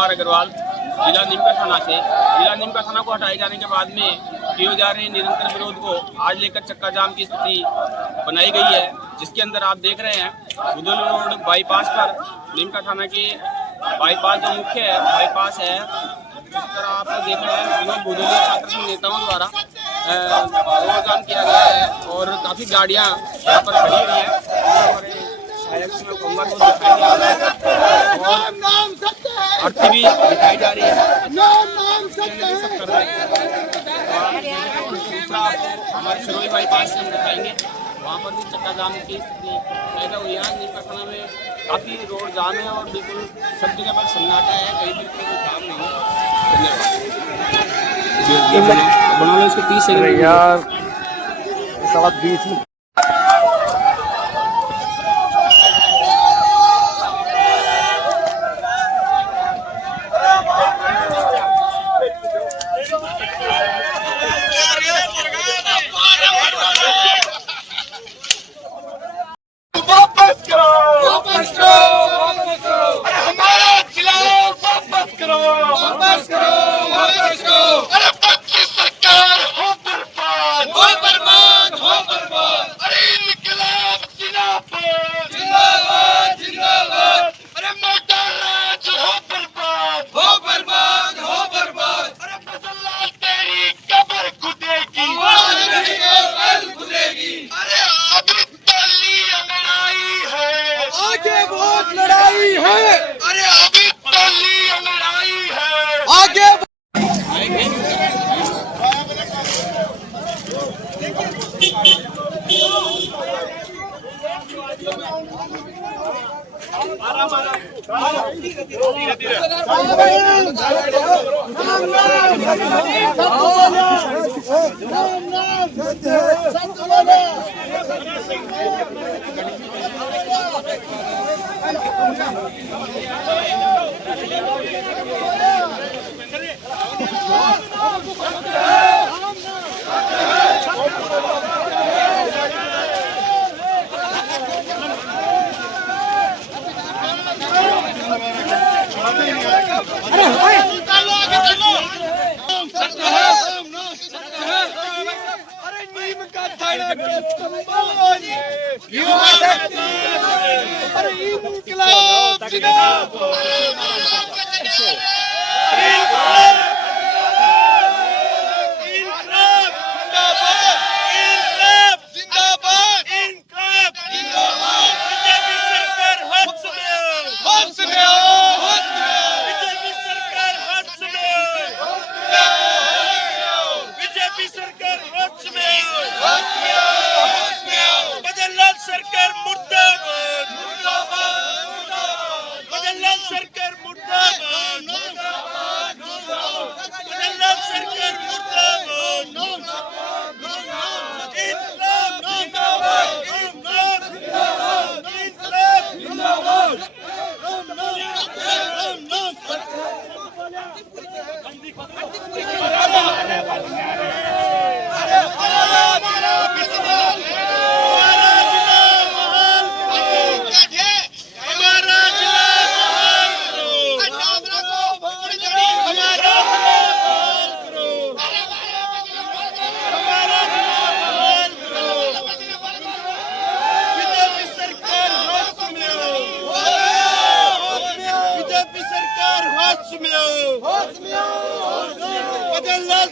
कुमार अग्रवाल, जिला नीमका थाना से। जिला नीमका थाना को हटाए जाने के बाद में किए जा रहे निरंतर विरोध को आज लेकर चक्का जाम की स्थिति बनाई गई है, जिसके अंदर आप देख रहे हैं बुदुल रोड बाईपास पर नीमका थाना के बाईपास जो मुख्य है बाईपास है, जिस तरह आप देख रहे हैं बुदुल छात्र संघ नेताओं द्वारा रोजान किया गया है और काफी गाड़ियां यहाँ पर खड़ी हुई है आरती भी दिखाई जा रही है। दूसरा हमारे सिरोही बाईपास से हम दिखाएंगे, वहाँ पर भी चक्का जाम की स्थिति पैदा हुई है। नीमका थाना में काफी रोड जाम है और बिल्कुल सब जगह पर सन्नाटा है, कहीं भी कोई काम नहीं है। धन्यवाद। बना लो इसको 30 सेकंड यार, 20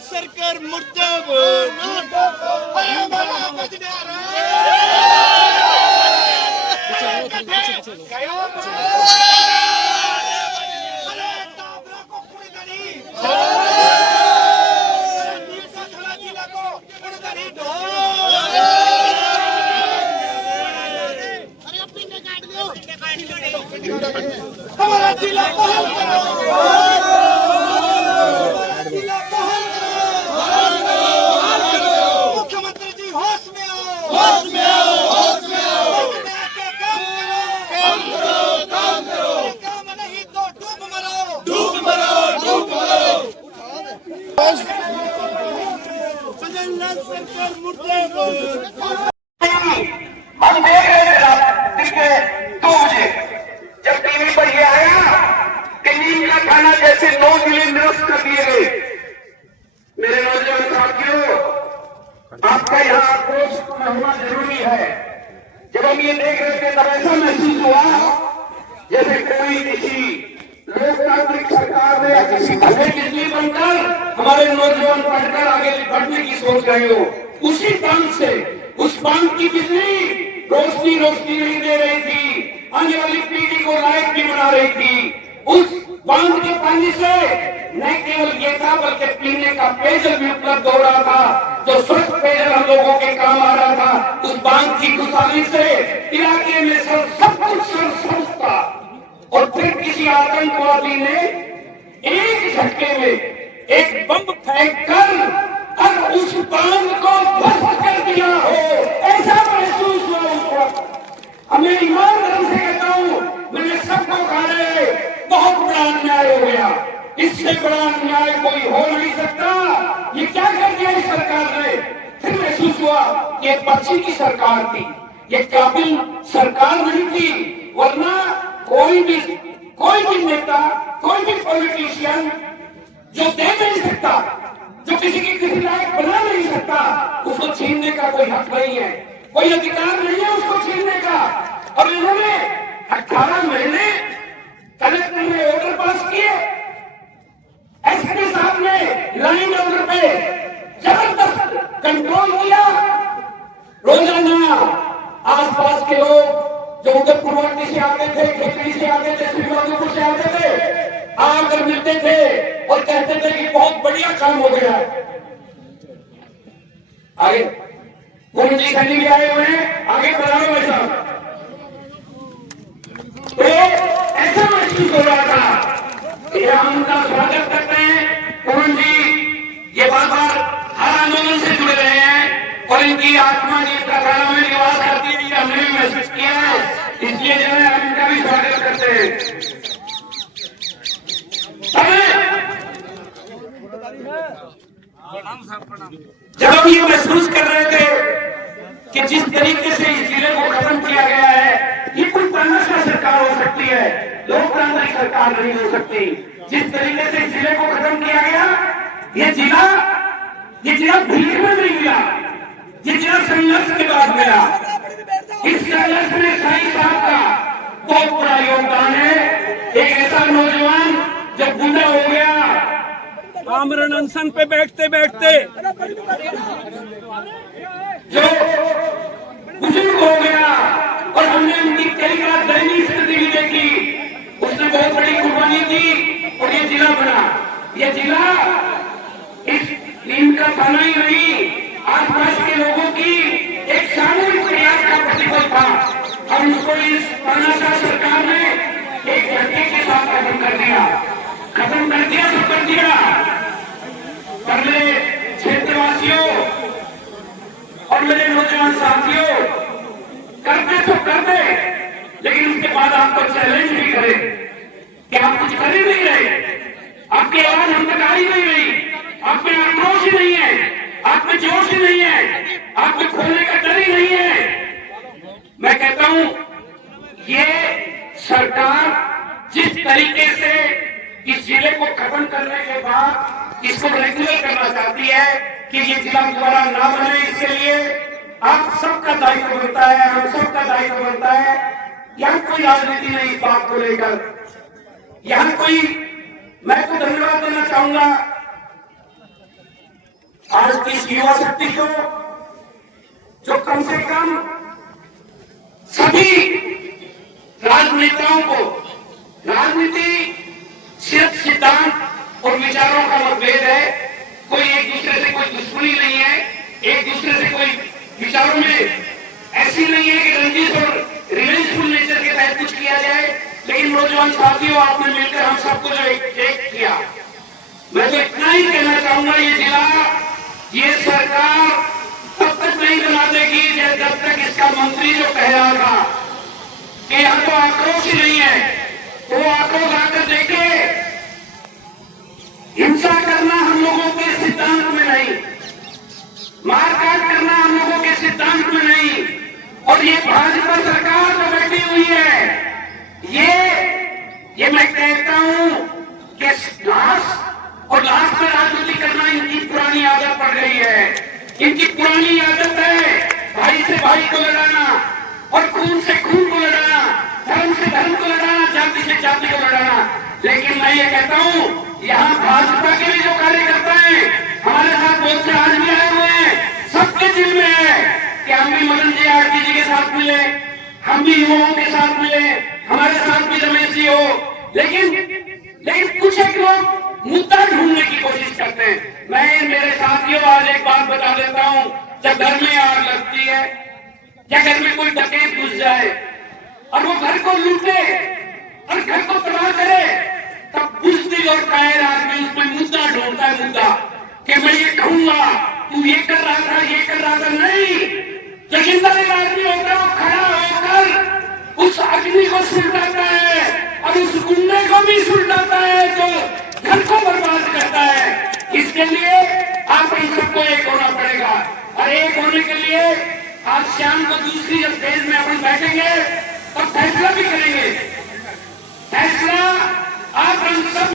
सरकार मुर्दाबाद। हमारा जिला मुख्यमंत्री जी होश में आओ, होश में आओ, होश में आओ। काम करो, काम करो, काम नहीं तो डूब मरो, डूब मरो, डूब मरो। बदलना सरकार मुर्दाबाद। हम देख रहे थे रात दिन के 2 बजे जब टीवी पर ये आया कि कि नीम का थाना जैसे 9 जिले निरस्त कर दिए गए। मेरे नौजवान साथियों, आपका यहाँ आक्रोश होना जरूरी है। जब हम ये देख रहे थे तब ऐसा महसूस हुआ जैसे कोई किसी लोकतांत्रिक सरकार में या किसी भले बिजली बनकर हमारे नौजवान पढ़कर आगे बढ़ने की सोच रहे हो। उसी बांध से, उस बांध की बिजली रोशनी नहीं दे रही थी, आने वाली पीढ़ी को लायक भी बना रही थी। उस बांध के पानी से न केवल ये था बल्कि पीने का पेयजल भी उपलब्ध हो रहा था, जो स्वच्छ पेयजल हम लोगों के काम आ रहा था। उस बांध की खुशहाली से इलाके में सब कुछ सरसब्ज था। और फिर किसी आतंकवादी ने एक झटके में एक बम फेंककर और उस बांध को ध्वस्त कर दिया हो, ऐसा महसूस हुआ उस वक्त। हमें ईमानदारी से कहता हूं, मैंने सबको कहा है बहुत बड़ा अन्याय हो गया, इससे बड़ा अन्याय कोई हो नहीं सकता। ये क्या कर दिया इस सरकार ने? फिर महसूस हुआ कि पक्षी की सरकार थी, ये काबिल सरकार नहीं थी। वरना कोई भी नेता, कोई भी पॉलिटिशियन जो दे नहीं सकता, जो किसी लायक बना नहीं सकता, उसको छीनने का कोई हक नहीं है, कोई अधिकार नहीं है उसको छीनने का। और इन्होंने 18 महीने कलेक्टर ने ऑर्डर पास किए, एसपी साहब ने लाइन ऑर्डर पे जबरदस्त कंट्रोल किया। रोजाना आसपास के लोग जो उधर पुरवाटी से आते थे, खेतड़ी से आते थे, श्रीमाधोपुर से आते थे, आकर मिलते थे और कहते थे कि बहुत बढ़िया काम हो गया है। आगे पूर्ण जी सैनी भी आए हुए हैं, आगे बढ़ाओ भाई साहब। तो ऐसा महसूस हो रहा था कि हम उनका स्वागत करते हैं। पूर्ण जी ये बार हर आंदोलन से जुड़े रहे हैं और इनकी आत्मा जिस प्रकार में निवास करती है, ये हमने भी महसूस किया है, इसलिए जो है हम इनका भी स्वागत करते हैं। जब हम ये महसूस कर रहे थे कि जिस तरीके से इस जिले को खत्म किया गया है, ये कोई तानाशाह सरकार हो सकती है, लोकतांत्रिक सरकार नहीं हो सकती। जिस तरीके से इस जिले को खत्म किया गया, ये जिला भीड़ में नहीं मिला, ये जिला संघर्ष के बाद मिला। इस संघर्ष में साईं साहब का बहुत बड़ा योगदान है। एक ऐसा नौजवान जब बूढ़ा हो गया, आमरण अनशन पे बैठते बैठते जो बुजुर्ग हो गया और हमने उनकी कई बार दयनीय स्थिति भी देखी, उसने बहुत बड़ी कुर्बानी दी और ये जिला बना। ये जिला इस नीम का थाना ही नहीं, आसपास के लोगों की एक सामूहिक प्रयास का प्रतिफल था। हम उसको इस तानाशाह सरकार ने एक झटके के साथ खत्म कर दिया, सब कर दिया। पर मेरे क्षेत्रवासियों और मेरे नौजवान साथियों, करते तो करते, लेकिन उसके बाद आपको चैलेंज भी करे कि आप कुछ कर ही नहीं रहे, आपकी आवाज हम तक आ ही नहीं रही, आप में आक्रोश ही नहीं है, आप में जोश ही नहीं है, आप में खोलने का डर ही नहीं है। मैं कहता हूं ये सरकार जिस तरीके से इस जिले को खत्म करने के बाद इसको रेगुलर करना चाहती है कि ये जिला दोबारा ना बने, इसके लिए आप सबका दायित्व बनता है, हम सबका दायित्व बनता है। यहाँ कोई राजनीति नहीं इस बात को लेकर, यहाँ कोई, मैं तो धन्यवाद देना चाहूंगा आज की इस युवा शक्ति को, जो कम से कम सभी राजनेताओं को, राजनीति सिर्फ सिद्धांत और विचारों का मतभेद है, कोई एक दूसरे से कोई दुश्मनी नहीं है, एक दूसरे से कोई विचारों में ऐसी नहीं है कि रंजिश और रिवेंजफुल नेचर के तहत कुछ किया जाए। लेकिन नौजवान साथियों, आपने मिलकर हम सबको जो एक किया, मैं तो इतना ही कहना चाहूंगा, ये जिला, ये सरकार तब तक नहीं बना देगी जब तक इसका मंत्री जो कह रहा था कि यहाँ तो आक्रोश ही नहीं है, तो आक्रोश आकर देखे। हिंसा करना हम लोगों के सिद्धांत में नहीं, मारकाट करना हम लोगों के सिद्धांत में नहीं। और ये भाजपा सरकार जो बैठी हुई है, ये मैं कहता हूं कि लाश और लाश पर राजनीति करना इनकी पुरानी आदत पड़ गई है। इनकी पुरानी आदत है भाई से भाई को लड़ाना और खून से खून को लड़ाना, धर्म से धर्म को लड़ाना, जाति से जाति को लड़ाना। लेकिन मैं ये कहता हूं यहाँ भाजपा के भी जो कार्यकर्ता हैं हमारे साथ बहुत से आज भी आए हुए हैं, सबके दिल में है कि हम भी मदन जी आरती जी के साथ मिले, हम भी युवाओं के साथ मिले, हमारे साथ भी रमेश जी हो। लेकिन कुछ एक लोग मुद्दा ढूंढने की कोशिश करते हैं। मैं मेरे साथियों आज एक बात बता देता हूं, जब घर में आग लगती है या घर में कोई डकैत घुस जाए और वो घर को लूटे और घर को तबाह करे, तब बुज़दिल और कायर आदमी उसमें मुद्दा ढूंढता है, मुद्दा कि मैं ये कहूंगा तू ये कर रहा था, ये कर रहा था। नहीं, जो जिंदा आदमी होता है वो खड़ा होकर उस अग्नि को सुलटाता है और उस गुंडे को भी सुलटाता है जो घर को बर्बाद करता है। इसके लिए आप इन सबको एक होना पड़ेगा और एक होने के लिए आज शाम को दूसरी जब